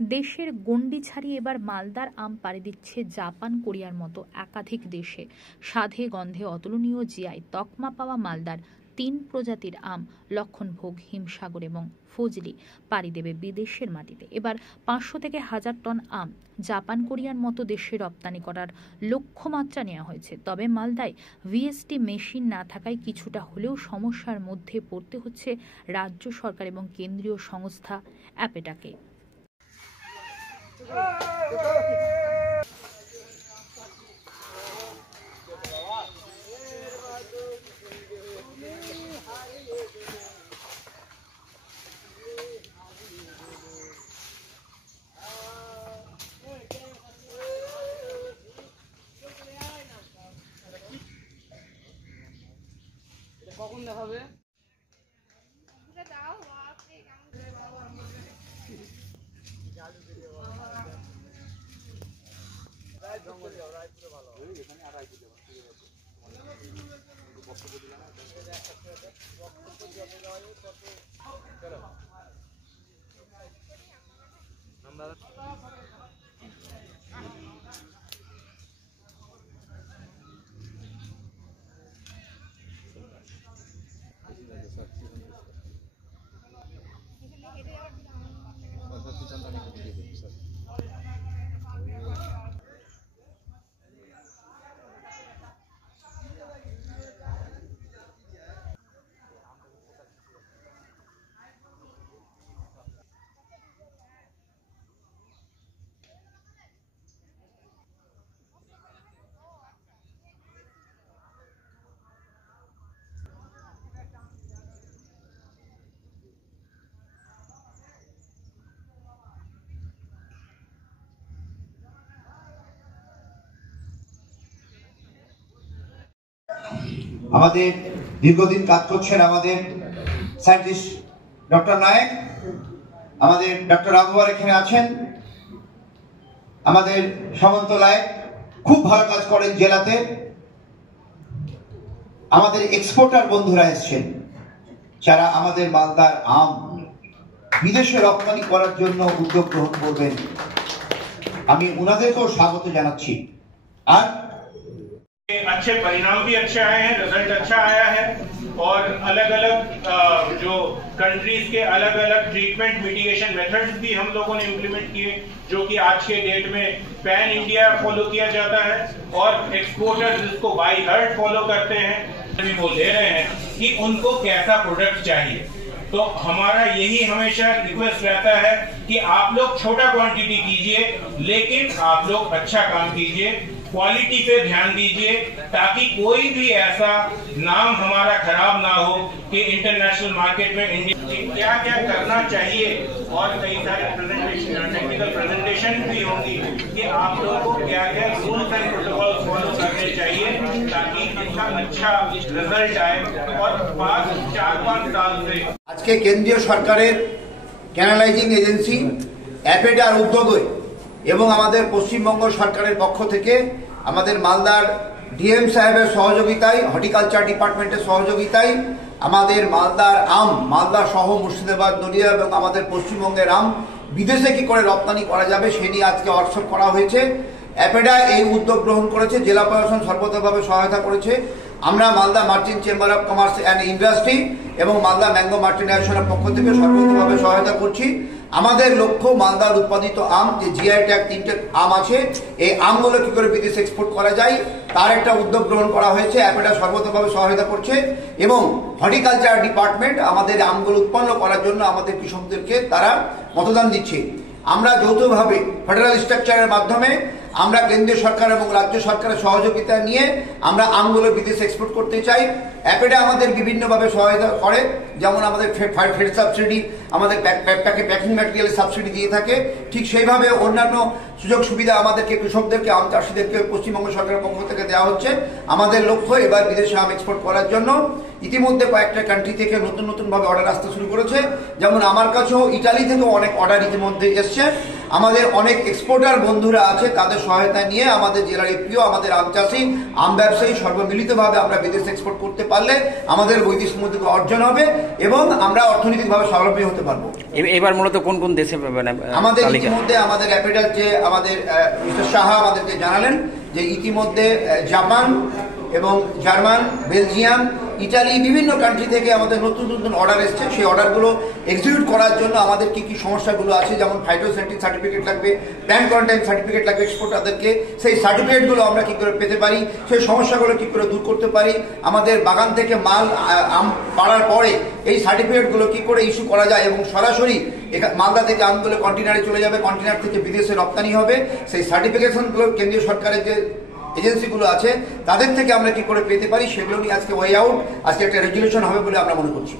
দেশের গণ্ডি ছাড়িয়ে এবার মালদার আম পাড়ি দিচ্ছে জাপান, কোরিয়ার মতো একাধিক দেশে। স্বাদে গন্ধে অতুলনীয় জিআই তকমা পাওয়া মালদার ৩ প্রজাতির আম লক্ষণভোগ, হিমসাগর এবং ফজলি পাড়ি দেবে বিদেশের মাটিতে। এবার ৫০০ থেকে ১০০০ টন আম জাপান, কোরিয়ার মতো দেশে রপ্তানি করার লক্ষ্যমাত্রা নেওয়া হয়েছে। তবে মালদায় ভিএসটি মেশিন না থাকায় কিছুটা হলেও সমস্যার মধ্যে পড়তে হচ্ছে রাজ্য সরকার এবং কেন্দ্রীয় সংস্থা অ্যাপেডাকে। কখন দেখাবে? আমাদের দীর্ঘদিন কাজ করছেন আমাদের সায়েন্টিস্ট ডক্টর নায়েক, আমাদের ডক্টর রাঘবার এখানে আছেন, আমাদের সামন্ত নায়েক খুব ভালো কাজ করেন জেলাতে। আমাদের এক্সপোর্টার বন্ধুরা এসছেন যারা আমাদের মালদার আম বিদেশে রপ্তানি করার জন্য উদ্যোগ গ্রহণ করবেন, আমি ওনাদেরকেও স্বাগত জানাচ্ছি। আর अच्छे परिणाम भी अच्छे आए हैं, रिजल्ट अच्छा आया है और अलग अलग जो कंट्रीज के अलग अलग ट्रीटमेंट मिटिगेशन मेथड्स भी हम लोगों ने इम्प्लीमेंट किए, जो कि आज के डेट में पैन इंडिया फॉलो किया जाता है और एक्सपोर्टर्स इसको बाय हार्ट फॉलो करते हैं। अभी वो ले रहे हैं कि उनको कैसा प्रोडक्ट चाहिए, तो हमारा यही हमेशा रिक्वेस्ट रहता है कि आप लोग छोटा क्वांटिटी कीजिए, लेकिन आप लोग अच्छा काम कीजिए, क्वालिटी पे ध्यान दीजिए, ताकि कोई भी ऐसा नाम हमारा खराब ना हो कि इंटरनेशनल मार्केट में इंडिया क्या क्या करना चाहिए। और कई सारे प्रेजेंटेशन, टेक्निकल प्रेजेंटेशन भी होंगी कि आप लोगों को क्या क्या रूल्स एंड प्रोटोकॉल फॉलो करने चाहिए ताकि इसका अच्छा रिजल्ट आए। और 4-5 साल से आज के केंद्रीय सरकारेर कैनालाइजिंग एजेंसी অ্যাপেডার উদ্যোগে এবং আমাদের পশ্চিমবঙ্গ সরকারের পক্ষ থেকে আমাদের মালদার ডিএম সাহেবের সহযোগিতায়, হর্টিকালচার ডিপার্টমেন্টের সহযোগিতায় আমাদের মালদার আম, মালদা সহ মুর্শিদাবাদ, নদিয়া এবং আমাদের পশ্চিমবঙ্গের আম বিদেশে কি করে রপ্তানি করা যাবে সে নিয়ে আজকে ওয়ার্কশপ করা হয়েছে। অ্যাপেডা এই উদ্যোগ গ্রহণ করেছে, জেলা প্রশাসন সর্বতভাবে সহায়তা করেছে। আমরা Malda merchant chamber of commerce and industry এবং মালদা ম্যাঙ্গো মার্চেন্ডাইজেশনের পক্ষ থেকে সর্বতভাবে সহায়তা করছি। আমাদের লক্ষ্য মালদার উৎপাদিত আম, যে জিআই ট্যাগ 3টে আম আছে, এই আমগুলো কি করে বিদেশে এক্সপোর্ট করা যায় তার একটা উদ্যোগ গ্রহণ করা হয়েছে। অ্যাপেডা সর্বতভাবে সহায়তা করছে এবং হর্টিকালচার ডিপার্টমেন্ট আমাদের আমগুলো উৎপন্ন করার জন্য আমাদের কৃষকদেরকে তারা মতদান দিচ্ছে। আমরা যৌথভাবে ফেডারেল স্ট্রাকচারের মাধ্যমে আমরা কেন্দ্রীয় সরকার এবং রাজ্য সরকারের সহযোগিতা নিয়ে আমরা আমগুলো বিদেশে এক্সপোর্ট করতে চাই। অ্যাপেডা আমাদের বিভিন্নভাবে সহায়তা করে, যেমন আমাদের ফেড সাবসিডি, আমাদের প্যাকিং ম্যাটেরিয়ালের সাবসিডি দিয়ে থাকে, ঠিক সেইভাবে অন্যান্য সুযোগ সুবিধা আমাদেরকে কৃষকদেরকে, আম চাষিদেরকে পশ্চিমবঙ্গ সরকারের পক্ষ থেকে দেওয়া হচ্ছে। আমাদের লক্ষ্য এবার বিদেশে আম এক্সপোর্ট করার জন্য। ইতিমধ্যে কয়েকটা কান্ট্রি থেকে নতুন নতুন ভাবে অর্ডার আসতে শুরু করেছে, যেমন আমার কাছেও ইটালি থেকেও অনেক অর্ডার ইতিমধ্যে এসছে। আমাদের অনেক এক্সপোর্টার বন্ধুরা আছে, তাদের সহায়তা নিয়ে আমাদের জেলার এপিও, আমাদের আম চাষি, আম ব্যবসায়ী সর্বমিলিতভাবে আমরা বিদেশ এক্সপোর্ট করতে পারলে আমাদের বৈদেশিক মুদ্রা অর্জন হবে এবং আমরা অর্থনৈতিকভাবে স্বাবলম্বী হতে পারবো। এবার মূলত কোন কোন দেশে আমাদের ইতিমধ্যে আমাদের অ্যাপেডার যে আমাদের মিস্টার সাহা আমাদেরকে জানালেন যে ইতিমধ্যে জাপান এবং জার্মান, বেলজিয়াম, ইটালি বিভিন্ন কান্ট্রি থেকে আমাদের নতুন নতুন অর্ডার এসছে। সেই অর্ডারগুলো এক্সিকিউট করার জন্য আমাদের কি কি সমস্যাগুলো আছে, যেমন ফাইটোস্যানিটারি সার্টিফিকেট লাগবে, প্ল্যান্ট কোয়ারেন্টাইন সার্টিফিকেট লাগবে এক্সপোর্টারদেরকে, সেই সার্টিফিকেটগুলো আমরা কি করে পেতে পারি, সেই সমস্যাগুলো কি করে দূর করতে পারি, আমাদের বাগান থেকে মাল আম পাড়ার পরে এই সার্টিফিকেটগুলো কি করে ইস্যু করা যায় এবং সরাসরি মালদা থেকে আমগুলো কন্টেনারে চলে যাবে, কন্টেনার থেকে বিদেশে রপ্তানি হবে, সেই সার্টিফিকেশনগুলো কেন্দ্রীয় সরকারের যে এজেন্সিগুলো আছে তাদের থেকে আমরা কি করে পেতে পারি সেগুলো নিয়ে আজকে ওয়ে আউট, আজকে একটা রেজুলেশন হবে বলে আমরা মনে করছি।